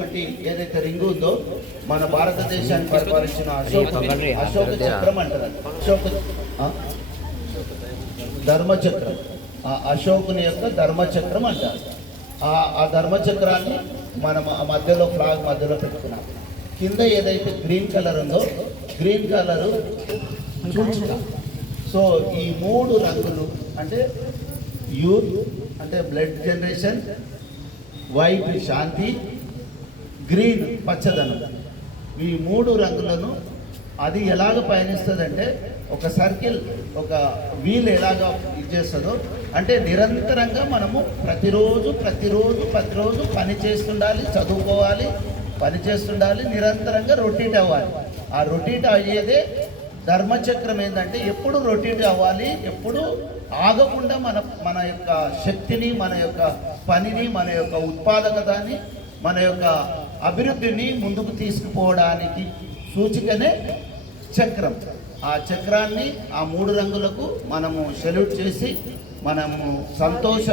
ఏదైతే రింగ్ ఉందో మన భారతదేశాన్ని పరిపాలించిన అశోక చక్రం అంటారు. ధర్మచక్రం, ఆ అశోకుని యొక్క ధర్మచక్రం అంటారు. ఆ ధర్మచక్రాన్ని మనం మధ్యలో ఫ్లాగ్ మధ్యలో పెట్టుకున్నాం. కింద ఏదైతే గ్రీన్ కలర్ ఉందో గ్రీన్ కలరు చూచుట. సో ఈ మూడు రంగులు అంటే యూత్ అంటే బ్లడ్ జనరేషన్, వైట్ శాంతి, గ్రీన్ పచ్చదనం, ఈ మూడు రంగులను అది ఎలాగ పయనిస్తుందంటే ఒక సర్కిల్, ఒక వీల్ ఎలాగ ఇది చేస్తుందో అంటే నిరంతరంగా మనము ప్రతిరోజు పని చేస్తుండాలి, చదువుకోవాలి, పని చేస్తుండాలి, నిరంతరంగా రొటీట్ అవ్వాలి. ఆ రొటీట్ అయ్యేదే ధర్మచక్రం. ఏంటంటే ఎప్పుడు రొటీట్ అవ్వాలి, ఎప్పుడు ఆగకుండా మన యొక్క శక్తిని, మన యొక్క పనిని, మన యొక్క ఉత్పాదకతని, మన యొక్క అభివృద్ధిని ముందుకు తీసుకుపోవడానికి సూచికనే చక్రం. ఆ చక్రాన్ని ఆ మూడు రంగులకు మనము సెల్యూట్ చేసి మనము సంతోష